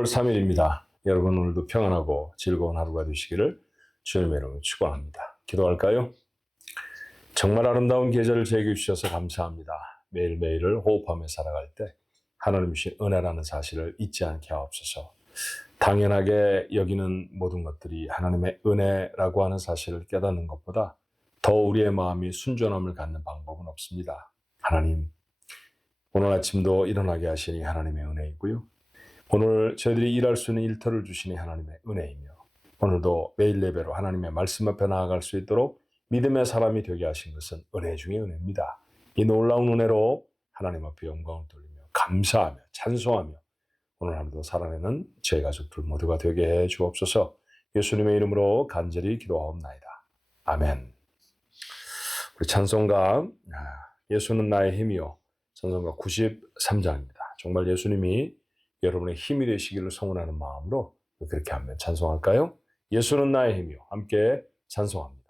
5월 3일입니다. 여러분 오늘도 평안하고 즐거운 하루가 되시기를 주님의 이름으로 축원합니다. 기도할까요? 정말 아름다운 계절을 제게 주셔서 감사합니다. 매일매일을 호흡하며 살아갈 때 하나님 주신 은혜라는 사실을 잊지 않게 하옵소서. 당연하게 여기는 모든 것들이 하나님의 은혜라고 하는 사실을 깨닫는 것보다 더 우리의 마음이 순전함을 갖는 방법은 없습니다. 하나님, 오늘 아침도 일어나게 하시니 하나님의 은혜이고요. 오늘 저희들이 일할 수 있는 일터를 주시니 하나님의 은혜이며, 오늘도 매일 예배로 하나님의 말씀 앞에 나아갈 수 있도록 믿음의 사람이 되게 하신 것은 은혜 중에 은혜입니다. 이 놀라운 은혜로 하나님 앞에 영광을 돌리며 감사하며 찬송하며 오늘 하루도 살아내는 저희 가족들 모두가 되게 해 주옵소서. 예수님의 이름으로 간절히 기도하옵나이다. 아멘. 우리 찬송가 예수는 나의 힘이요, 찬송가 93장입니다. 정말 예수님이 여러분의 힘이 되시기를 소원하는 마음으로 그렇게 한번 찬송할까요? 예수는 나의 힘이요, 함께 찬송합니다.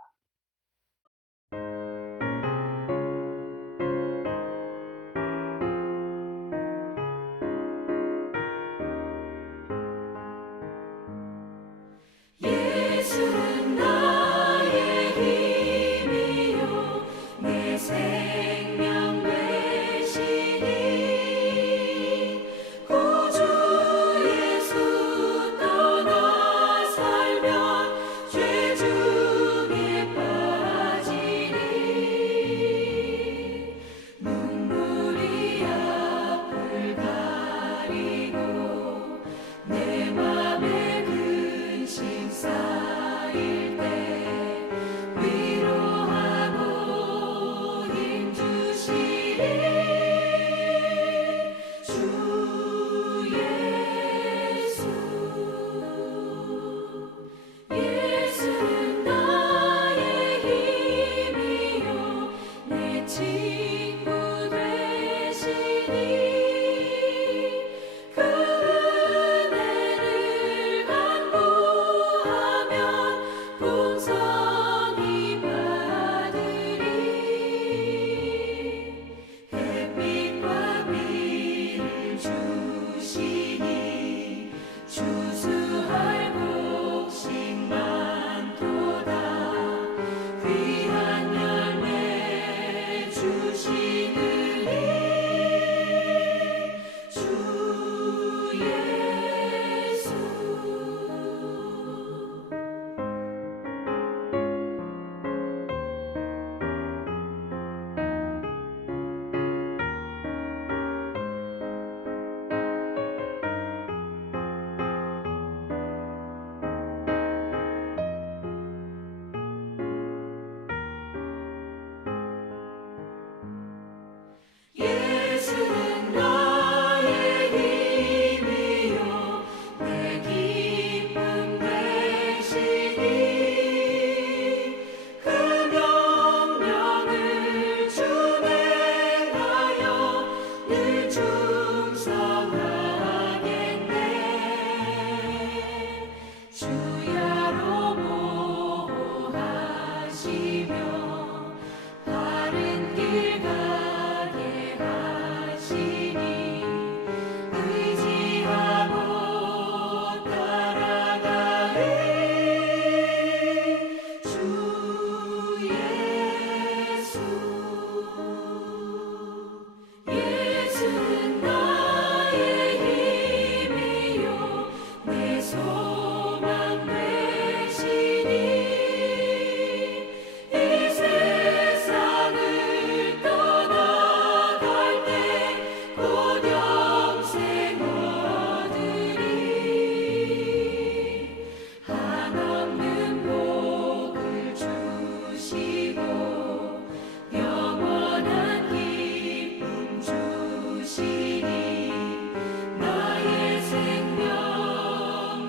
예수는 나의 힘이요 내 생명 되시니 구주 예수 떠나 살면 죄 중에 빠지니 눈물이 앞을 가리고 내 맘에 근심 쌓일 때 위로하고 힘 주시리 주 예수. 예수는 나의 힘이요 내 친구 되시니 그 은혜를 간구하면 풍성히 받으리. 햇빛과 비를 주시니 추수할 곡식 많도다. 귀한 열매 주시느니 주 예수. 예수는 나의 힘이요 내 기쁨 되시니 그 명령을 준행하여 늘 충성하겠네. 주야로 보호하시며 바른 길 가게 하시니 의지하고 따라가리 주 예수. 예수는 나의 힘이요 내 소망 되시니 이 세상을 떠나갈 때 곧 영생 얻으리. 한없는 복을 주시고 영원한 기쁨 주시니 나의 생명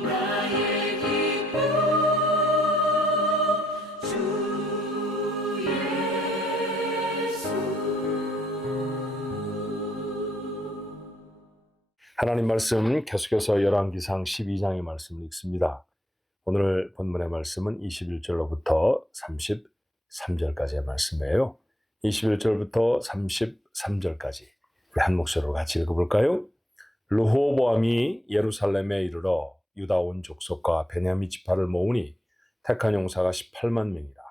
나의 기쁨 주 예수. 하나님 말씀 계속해서 열왕기상 12장의 말씀을 읽습니다. 오늘 본문의 말씀은 21절로부터 33절까지의 말씀이에요. 21절부터 33절까지 우리 한 목소리로 같이 읽어볼까요? 르호보암이 예루살렘에 이르러 유다 온 족속과 베냐민 지파를 모으니 택한 용사가 18만 명이라.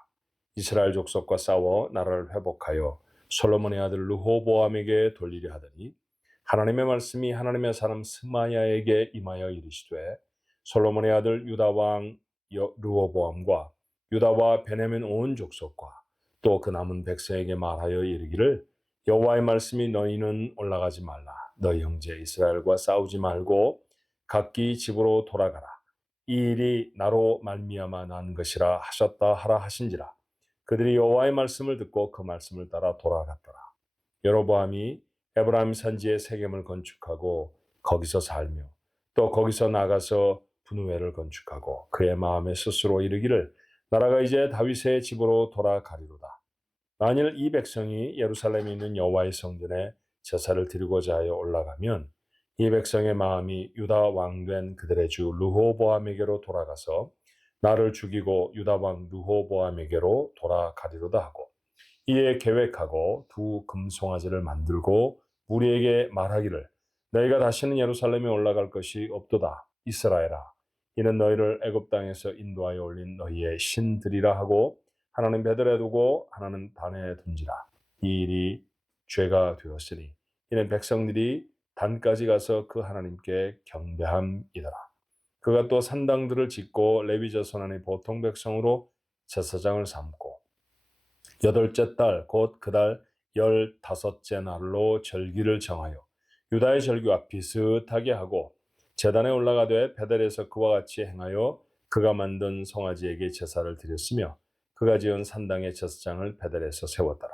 이스라엘 족속과 싸워 나라를 회복하여 솔로몬의 아들 르호보암에게 돌리려 하더니 하나님의 말씀이 하나님의 사람 스마야에게 임하여 이르시되 솔로몬의 아들 유다 왕 르호보암과 유다와 베냐민 온 족속과 또 그 남은 백성에게 말하여 이르기를 여호와의 말씀이 너희는 올라가지 말라. 너희 형제 이스라엘과 싸우지 말고 각기 집으로 돌아가라. 이 일이 나로 말미암아 난 것이라 하셨다 하라 하신지라. 그들이 여호와의 말씀을 듣고 그 말씀을 따라 돌아갔더라. 여로보암이 에브라임 산지에 세겜을 건축하고 거기서 살며 또 거기서 나가서 분우회를 건축하고 그의 마음에 스스로 이르기를 나라가 이제 다윗의 집으로 돌아가리로다. 만일 이 백성이 예루살렘에 있는 여호와의 성전에 제사를 드리고자 하여 올라가면 이 백성의 마음이 유다 왕된 그들의 주 르호보암에게로 돌아가서 나를 죽이고 유다 왕 르호보암에게로 돌아가리로다 하고 이에 계획하고 두 금송아지를 만들고 무리에게 말하기를 너희가 다시는 예루살렘에 올라갈 것이 없도다. 이스라엘아, 이는 너희를 애굽 땅에서 인도하여 올린 너희의 신들이라 하고 하나는 베들에 두고 하나는 단에 둔지라. 이 일이 죄가 되었으니 이는 백성들이 단까지 가서 그 하나님께 경배함이더라. 그가 또 산당들을 짓고 레위 자손 안의 보통 백성으로 제사장을 삼고 8째 달 곧 그 달 15째 날로 절기를 정하여 유다의 절기와 비슷하게 하고 제단에 올라가되 베델에서 그와 같이 행하여 그가 만든 송아지에게 제사를 드렸으며 그가 지은 산당의 제사장을 베델에서 세웠더라.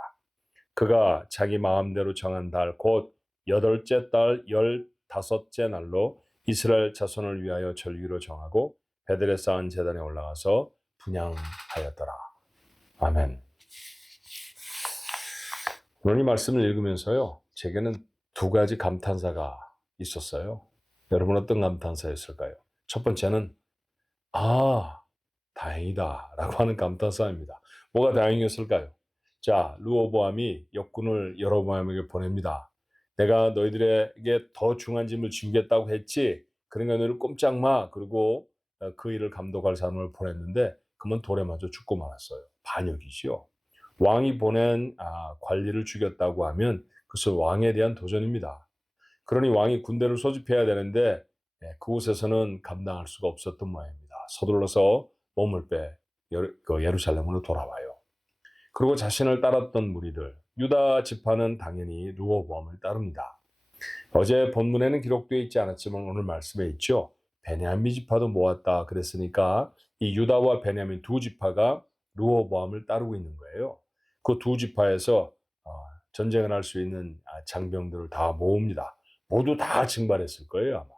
그가 자기 마음대로 정한 달 곧 8째 달 15째 날로 이스라엘 자손을 위하여 절기로 정하고 베델에 쌓은 제단에 올라가서 분향하였더라. 아멘. 오늘 이 말씀을 읽으면서요, 제게는 두 가지 감탄사가 있었어요. 여러분 어떤 감탄사였을까요? 첫 번째는 다행이다 라고 하는 감탄사입니다. 뭐가 다행이었을까요? 자, 르호보암이 역군을 여로보암에게 보냅니다. 내가 너희들에게 더 중한 짐을 지우겠다고 했지, 그러니까 너희를 꼼짝 마. 그리고 그 일을 감독할 사람을 보냈는데 그만 돌에 맞아 죽고 말았어요. 반역이죠. 왕이 보낸 관리를 죽였다고 하면 그것은 왕에 대한 도전입니다. 그러니 왕이 군대를 소집해야 되는데 그곳에서는 감당할 수가 없었던 모양입니다. 서둘러서 몸을 빼 예루살렘으로 돌아와요. 그리고 자신을 따랐던 무리들, 유다 지파는 당연히 르호보암을 따릅니다. 어제 본문에는 기록되어 있지 않았지만 오늘 말씀에 있죠. 베냐민 지파도 모았다 그랬으니까 이 유다와 베냐민 두 지파가 르호보암을 따르고 있는 거예요. 그 두 지파에서 전쟁을 할 수 있는 장병들을 다 모읍니다. 모두 다 징발했을 거예요, 아마.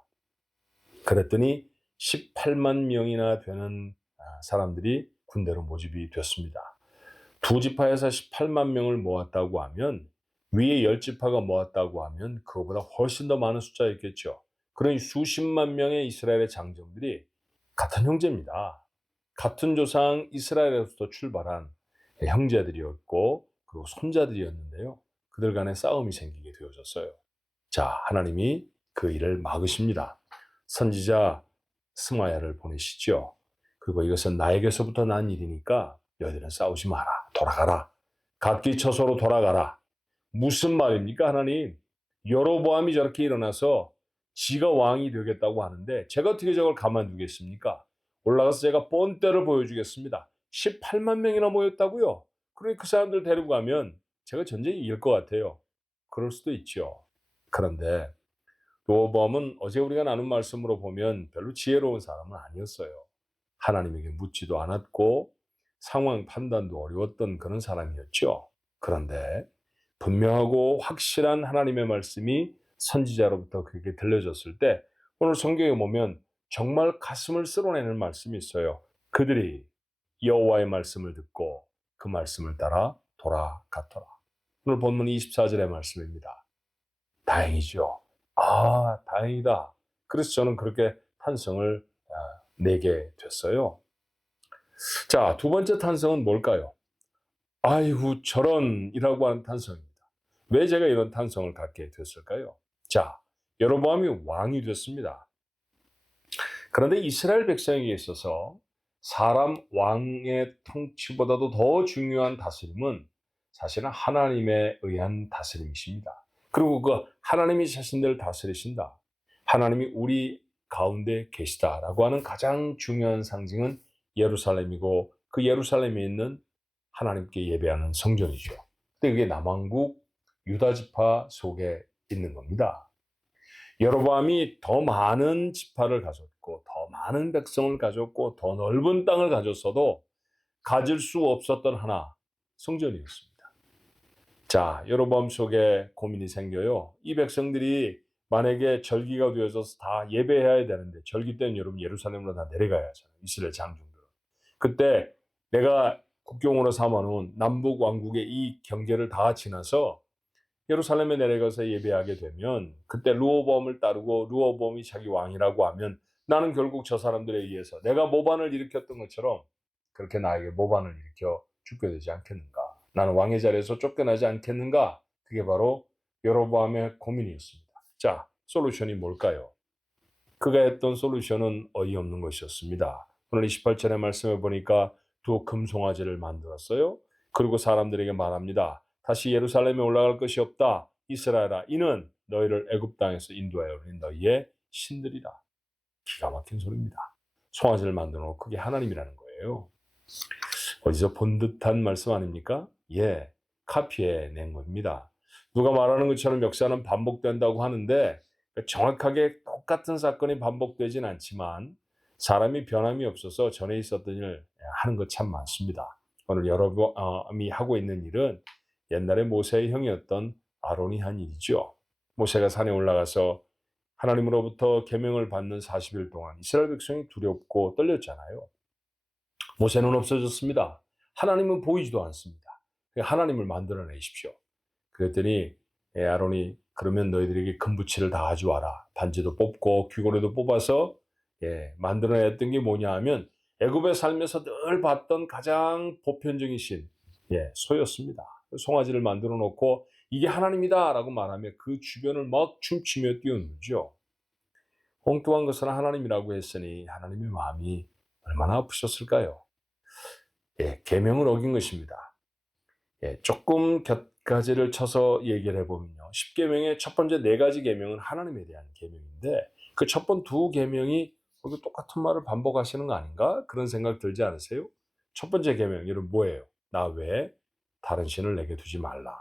그랬더니 18만 명이나 되는 사람들이 군대로 모집이 됐습니다. 두 지파에서 18만 명을 모았다고 하면 위에 10지파가 모았다고 하면 그거보다 훨씬 더 많은 숫자였겠죠. 그러니 수십만 명의 이스라엘의 장정들이 같은 형제입니다. 같은 조상 이스라엘에서부터 출발한 형제들이었고 그리고 손자들이었는데요. 그들 간에 싸움이 생기게 되어졌어요. 자, 하나님이 그 일을 막으십니다. 선지자 스마야를 보내시죠. 그리고 이것은 나에게서부터 난 일이니까 너희들은 싸우지 마라. 돌아가라. 각기 처소로 돌아가라. 무슨 말입니까, 하나님? 여로보암이 저렇게 일어나서 지가 왕이 되겠다고 하는데 제가 어떻게 저걸 가만두겠습니까? 올라가서 제가 본때를 보여주겠습니다. 18만 명이나 모였다고요? 그러니 그 사람들 데리고 가면 제가 전쟁이 이길 것 같아요. 그럴 수도 있죠. 그런데 르호보암은 어제 우리가 나눈 말씀으로 보면 별로 지혜로운 사람은 아니었어요. 하나님에게 묻지도 않았고 상황 판단도 어려웠던 그런 사람이었죠. 그런데 분명하고 확실한 하나님의 말씀이 선지자로부터 그에게 들려졌을 때 오늘 성경에 보면 정말 가슴을 쓸어내는 말씀이 있어요. 그들이 여호와의 말씀을 듣고 그 말씀을 따라 돌아갔더라. 오늘 본문 24절의 말씀입니다. 다행이죠. 다행이다. 그래서 저는 그렇게 탄성을 내게 됐어요. 자, 두 번째 탄성은 뭘까요? 아이고 저런이라고 하는 탄성입니다. 왜 제가 이런 탄성을 갖게 됐을까요? 자, 여로보암이 왕이 됐습니다. 그런데 이스라엘 백성에게 있어서 사람 왕의 통치보다도 더 중요한 다스림은 사실은 하나님에 의한 다스림이십니다. 그리고 그 하나님이 자신들을 다스리신다, 하나님이 우리 가운데 계시다라고 하는 가장 중요한 상징은 예루살렘이고, 그 예루살렘에 있는 하나님께 예배하는 성전이죠. 근데 그게 남왕국 유다 지파 속에 있는 겁니다. 여로보암이 더 많은 지파를 가졌고, 더 많은 백성을 가졌고, 더 넓은 땅을 가졌어도 가질 수 없었던 하나, 성전이었습니다. 자, 여로보암 속에 고민이 생겨요. 이 백성들이 만약에 절기가 되어져서 다 예배해야 되는데, 절기 때는 여러분 예루살렘으로 다 내려가야 하잖아요. 이스라엘 장중들은. 그때 내가 국경으로 삼아놓은 남북 왕국의 이 경계를 다 지나서 예루살렘에 내려가서 예배하게 되면, 그때 르호보암을 따르고 르호보암이 자기 왕이라고 하면 나는 결국 저 사람들에 의해서 내가 모반을 일으켰던 것처럼 그렇게 나에게 모반을 일으켜 죽게 되지 않겠는가? 나는 왕의 자리에서 쫓겨나지 않겠는가? 그게 바로 여로보암의 고민이었습니다. 자, 솔루션이 뭘까요? 그가 했던 솔루션은 어이없는 것이었습니다. 오늘 28절의 말씀에 보니까 두 금송아지를 만들었어요. 그리고 사람들에게 말합니다. 다시 예루살렘에 올라갈 것이 없다. 이스라엘아, 이는 너희를 애굽 땅에서 인도하여 오린 너희의 신들이라. 기가 막힌 소리입니다. 송아지를 만들어 놓고 그게 하나님이라는 거예요. 어디서 본 듯한 말씀 아닙니까? 예, 카피해 낸 겁니다. 누가 말하는 것처럼 역사는 반복된다고 하는데, 정확하게 똑같은 사건이 반복되진 않지만 사람이 변함이 없어서 전에 있었던 일 하는 것 참 많습니다. 오늘 여러분이 하고 있는 일은 옛날에 모세의 형이었던 아론이 한 일이죠. 모세가 산에 올라가서 하나님으로부터 계명을 받는 40일 동안 이스라엘 백성이 두렵고 떨렸잖아요. 모세는 없어졌습니다. 하나님은 보이지도 않습니다. 하나님을 만들어내십시오. 그랬더니 아론이, 그러면 너희들에게 금부치를 다 가져와라. 반지도 뽑고 귀고리도 뽑아서 만들어냈던 게 뭐냐 하면 애굽에 살면서 늘 봤던 가장 보편적인 신, 소였습니다. 송아지를 만들어 놓고 이게 하나님이다 라고 말하며 그 주변을 막 춤추며 뛰어놀죠. 엉뚱한 것은 하나님이라고 했으니 하나님의 마음이 얼마나 아프셨을까요? 계명을 어긴 것입니다. 조금 곁가지를 쳐서 얘기를 해보면요, 10계명의 첫 번째 4가지 계명은 하나님에 대한 계명인데, 그 첫 번 2계명이 똑같은 말을 반복하시는 거 아닌가? 그런 생각 들지 않으세요? 첫 번째 계명, 여러분 뭐예요? 나 외에 다른 신을 내게 두지 말라.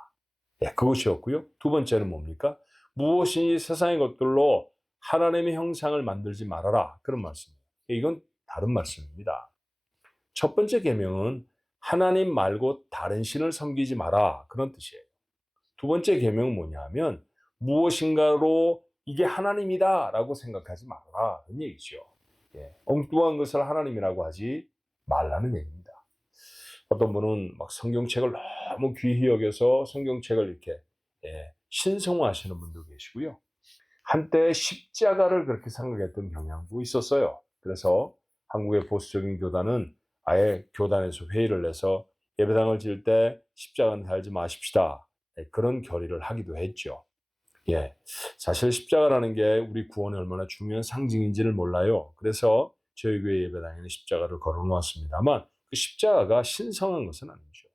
그것이었고요. 두 번째는 뭡니까? 무엇이 세상의 것들로 하나님의 형상을 만들지 말아라. 그런 말씀이에요. 이건 다른 말씀입니다. 첫 번째 계명은 하나님 말고 다른 신을 섬기지 마라, 그런 뜻이에요. 두 번째 계명은 뭐냐면 무엇인가로 이게 하나님이다 라고 생각하지 말아라, 그런 얘기죠. 엉뚱한 것을 하나님이라고 하지 말라는 얘기입니다. 어떤 분은 막 성경책을 너무 귀히 여겨서 성경책을 이렇게 신성화하시는 분도 계시고요. 한때 십자가를 그렇게 생각했던 경향도 있었어요. 그래서 한국의 보수적인 교단은 아예 교단에서 회의를 내서 예배당을 지을 때 십자가는 달지 마십시다, 그런 결의를 하기도 했죠. 사실 십자가라는 게 우리 구원에 얼마나 중요한 상징인지를 몰라요. 그래서 저희 교회 예배당에는 십자가를 걸어놓았습니다만 그 십자가가 신성한 것은 아니죠.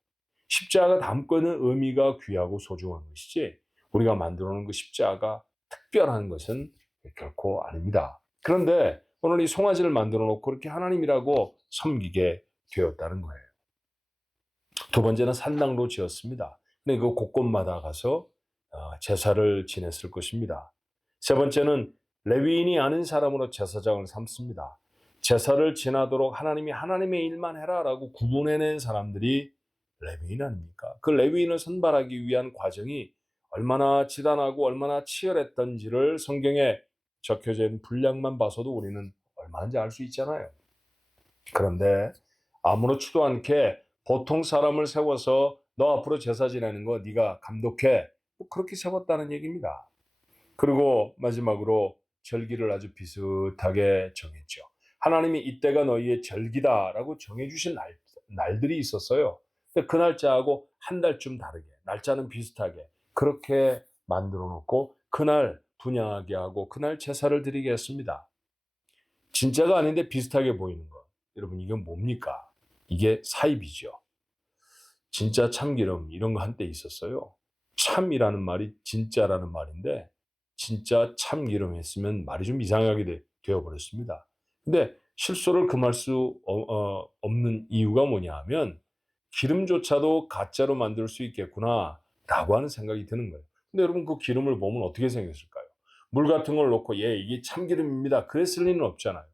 십자가가 담고 있는 의미가 귀하고 소중한 것이지 우리가 만들어 놓은 그 십자가가 특별한 것은 결코 아닙니다. 그런데 오늘 이 송아지를 만들어 놓고 그렇게 하나님이라고 섬기게 되었다는 거예요. 두 번째는 산당도 지었습니다. 근데 그 곳곳마다 가서 제사를 지냈을 것입니다. 세 번째는 레위인이 아닌 사람으로 제사장을 삼습니다. 제사를 지나도록 하나님이 하나님의 일만 해라라고 구분해낸 사람들이 레위인 아닙니까? 그 레위인을 선발하기 위한 과정이 얼마나 지단하고 얼마나 치열했던지를 성경에 적혀져 있는 분량만 봐서도 우리는 얼마인지 알 수 있잖아요. 그런데 아무렇지도 않게 보통 사람을 세워서 너 앞으로 제사 지내는 거 네가 감독해, 그렇게 세웠다는 얘기입니다. 그리고 마지막으로 절기를 아주 비슷하게 정했죠. 하나님이 이때가 너희의 절기다라고 정해주신 날들이 있었어요. 근데 그 날짜하고 한 달쯤 다르게, 날짜는 비슷하게 그렇게 만들어 놓고 그날 분양하게 하고 그날 제사를 드리게 했습니다. 진짜가 아닌데 비슷하게 보이는 것. 여러분 이건 뭡니까? 이게 사입이죠. 진짜 참기름 이런 거 한때 있었어요. 참이라는 말이 진짜라는 말인데 진짜 참기름 했으면 말이 좀 이상하게 되어버렸습니다. 근데 실소를 금할 수 없는 이유가 뭐냐 하면 기름조차도 가짜로 만들 수 있겠구나 라고 하는 생각이 드는 거예요. 근데 여러분 그 기름을 보면 어떻게 생겼을까요? 물 같은 걸 넣고 이게 참기름입니다 그랬을 리는 없잖아요.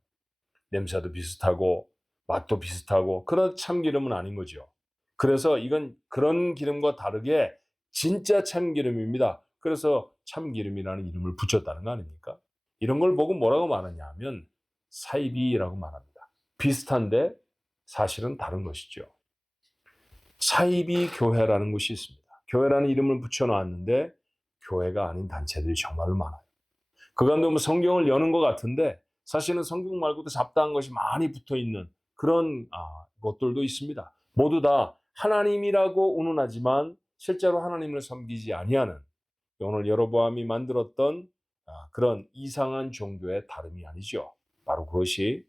냄새도 비슷하고 맛도 비슷하고 그런 참기름은 아닌 거죠. 그래서 이건 그런 기름과 다르게 진짜 참기름입니다. 그래서 참기름이라는 이름을 붙였다는 거 아닙니까? 이런 걸 보고 뭐라고 말하냐 하면 사이비라고 말합니다. 비슷한데 사실은 다른 것이죠. 사이비 교회라는 곳이 있습니다. 교회라는 이름을 붙여놨는데 교회가 아닌 단체들이 정말 많아요. 그 가운데 뭐 성경을 여는 것 같은데 사실은 성경 말고도 잡다한 것이 많이 붙어있는 그런 것들도 있습니다. 모두 다 하나님이라고 운운하지만 실제로 하나님을 섬기지 아니하는 오늘 여로보암이 만들었던 그런 이상한 종교의 다름이 아니죠. 바로 그것이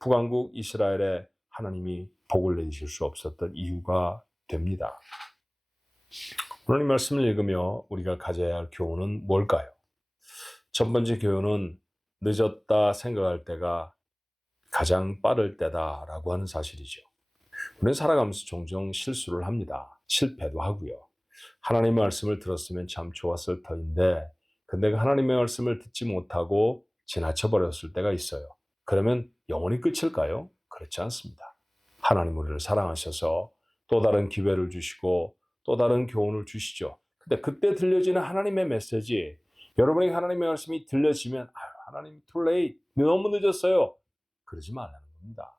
북왕국 이스라엘에 하나님이 복을 내리실 수 없었던 이유가 됩니다. 오늘 이 말씀을 읽으며 우리가 가져야 할 교훈은 뭘까요? 첫 번째 교훈은 늦었다 생각할 때가 가장 빠를 때다라고 하는 사실이죠. 우리는 살아가면서 종종 실수를 합니다. 실패도 하고요. 하나님의 말씀을 들었으면 참 좋았을 터인데 근데 그 하나님의 말씀을 듣지 못하고 지나쳐 버렸을 때가 있어요. 그러면 영원히 끝일까요? 그렇지 않습니다. 하나님 우리를 사랑하셔서 또 다른 기회를 주시고 또 다른 교훈을 주시죠. 근데 그때 들려지는 하나님의 메시지, 여러분에게 하나님의 말씀이 들려지면 하나님 too late, 너무 늦었어요. 그러지 말라는 겁니다.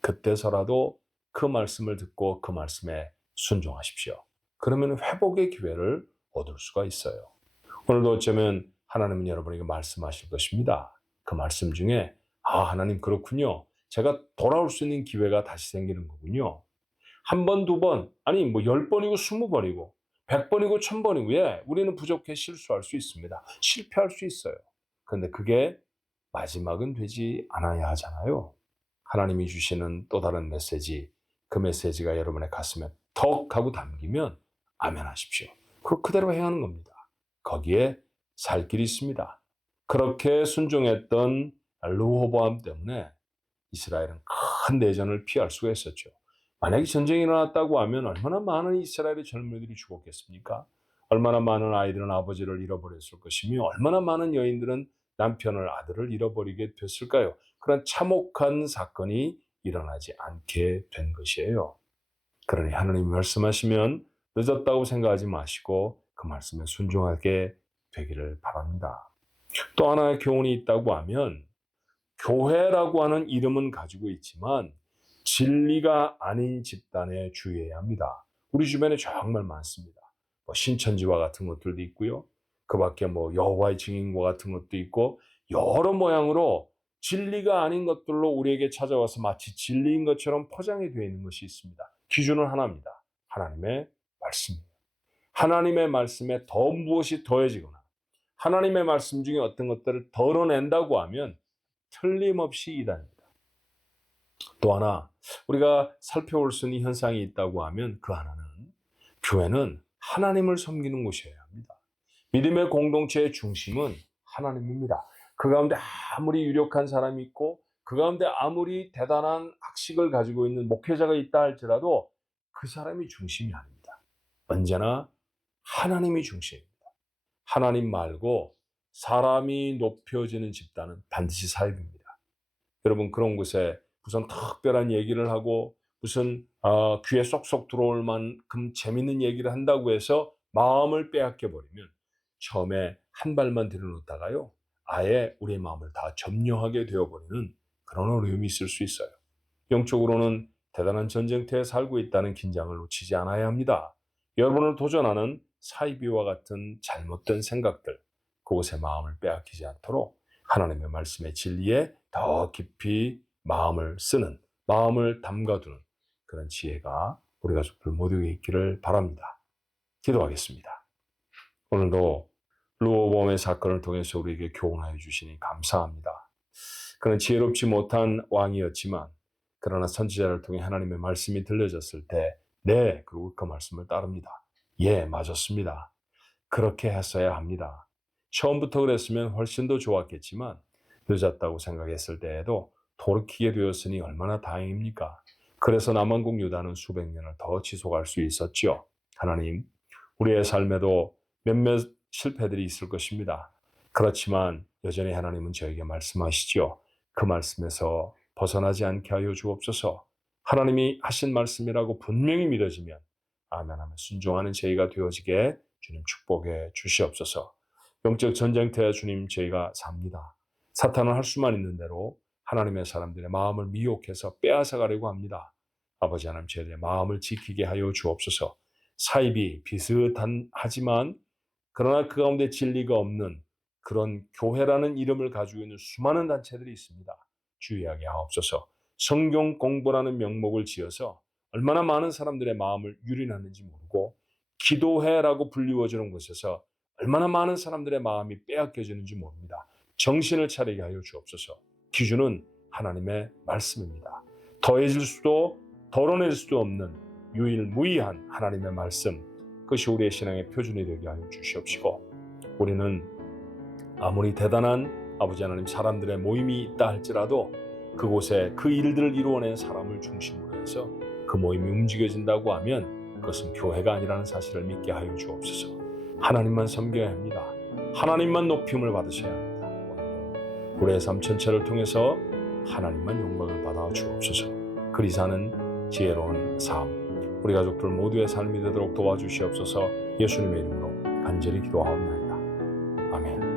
그때서라도 그 말씀을 듣고 그 말씀에 순종하십시오. 그러면 회복의 기회를 얻을 수가 있어요. 오늘도 어쩌면 하나님은 여러분에게 말씀하실 것입니다. 그 말씀 중에 하나님 그렇군요. 제가 돌아올 수 있는 기회가 다시 생기는 거군요. 한 번, 두 번, 아니 10번이고 20번이고 100번이고 1000번이고 우리는 부족해 실수할 수 있습니다. 실패할 수 있어요. 그런데 그게 마지막은 되지 않아야 하잖아요. 하나님이 주시는 또 다른 메시지, 그 메시지가 여러분의 가슴에 턱 하고 담기면 아멘 하십시오. 그걸 그대로 행하는 겁니다. 거기에 살 길이 있습니다. 그렇게 순종했던 르호보암 때문에 이스라엘은 큰 내전을 피할 수가 있었죠. 만약에 전쟁이 일어났다고 하면 얼마나 많은 이스라엘의 젊은이들이 죽었겠습니까? 얼마나 많은 아이들은 아버지를 잃어버렸을 것이며 얼마나 많은 여인들은 남편을 아들을 잃어버리게 됐을까요? 그런 참혹한 사건이 일어나지 않게 된 것이에요. 그러니 하나님이 말씀하시면 늦었다고 생각하지 마시고 그 말씀에 순종하게 되기를 바랍니다. 또 하나의 교훈이 있다고 하면 교회라고 하는 이름은 가지고 있지만 진리가 아닌 집단에 주의해야 합니다. 우리 주변에 정말 많습니다. 신천지와 같은 것들도 있고요. 그 밖에 여호와의 증인과 같은 것도 있고 여러 모양으로 진리가 아닌 것들로 우리에게 찾아와서 마치 진리인 것처럼 포장이 되어 있는 것이 있습니다. 기준은 하나입니다. 하나님의 말씀입니다. 하나님의 말씀에 더 무엇이 더해지거나 하나님의 말씀 중에 어떤 것들을 덜어낸다고 하면 틀림없이 이단입니다. 또 하나 우리가 살펴볼 수 있는 현상이 있다고 하면 그 하나는 교회는 하나님을 섬기는 곳이어야 합니다. 믿음의 공동체의 중심은 하나님입니다. 그 가운데 아무리 유력한 사람이 있고 그 가운데 아무리 대단한 학식을 가지고 있는 목회자가 있다 할지라도 그 사람이 중심이 아닙니다. 언제나 하나님이 중심입니다. 하나님 말고 사람이 높여지는 집단은 반드시 사입입니다. 여러분 그런 곳에 무슨 특별한 얘기를 하고 무슨 귀에 쏙쏙 들어올 만큼 재밌는 얘기를 한다고 해서 마음을 빼앗겨 버리면 처음에 한 발만 들여놓다가요 아예 우리의 마음을 다 점령하게 되어버리는 그런 어려움이 있을 수 있어요. 영적으로는 대단한 전쟁터에 살고 있다는 긴장을 놓치지 않아야 합니다. 여러분을 도전하는 사이비와 같은 잘못된 생각들, 그곳에 마음을 빼앗기지 않도록 하나님의 말씀의 진리에 더 깊이 마음을 쓰는, 마음을 담가두는 그런 지혜가 우리 가족들 모두에게 있기를 바랍니다. 기도하겠습니다. 오늘도 르호보암의 사건을 통해서 우리에게 교훈하여 주시니 감사합니다. 그는 지혜롭지 못한 왕이었지만 그러나 선지자를 통해 하나님의 말씀이 들려졌을 때 네, 그리고 그 말씀을 따릅니다. 예, 맞았습니다. 그렇게 했어야 합니다. 처음부터 그랬으면 훨씬 더 좋았겠지만 늦었다고 생각했을 때에도 돌이키게 되었으니 얼마나 다행입니까? 그래서 남왕국 유다는 수백 년을 더 지속할 수 있었죠. 하나님, 우리의 삶에도 몇몇 실패들이 있을 것입니다. 그렇지만 여전히 하나님은 저에게 말씀하시죠. 그 말씀에서 벗어나지 않게 하여 주옵소서. 하나님이 하신 말씀이라고 분명히 믿어지면 아멘하며 순종하는 저희가 되어지게 주님 축복해 주시옵소서. 영적 전쟁터에 주님 저희가 삽니다. 사탄은 할 수만 있는 대로 하나님의 사람들의 마음을 미혹해서 빼앗아가려고 합니다. 아버지 하나님 저희들의 마음을 지키게 하여 주옵소서. 사입이 비슷하지만 그러나 그 가운데 진리가 없는 그런 교회라는 이름을 가지고 있는 수많은 단체들이 있습니다. 주의하게 하옵소서. 성경 공부라는 명목을 지어서 얼마나 많은 사람들의 마음을 유린하는지 모르고 기도회라고 불리워지는 곳에서 얼마나 많은 사람들의 마음이 빼앗겨지는지 모릅니다. 정신을 차리게 하여 주옵소서. 기준은 하나님의 말씀입니다. 더해질 수도 덜어낼 수도 없는 유일무이한 하나님의 말씀, 그것이 우리의 신앙의 표준이 되게 하여 주시옵시고, 우리는 아무리 대단한 아버지 하나님 사람들의 모임이 있다 할지라도 그곳에 그 일들을 이루어낸 사람을 중심으로 해서 그 모임이 움직여진다고 하면 그것은 교회가 아니라는 사실을 믿게 하여 주옵소서. 하나님만 섬겨야 합니다. 하나님만 높임을 받으셔야 합니다. 우리의 삶 전체를 통해서 하나님만 영광을 받아 주옵소서. 그리 사는 지혜로운 삶, 우리 가족들 모두의 삶이 되도록 도와주시옵소서. 예수님의 이름으로 간절히 기도하옵나이다. 아멘.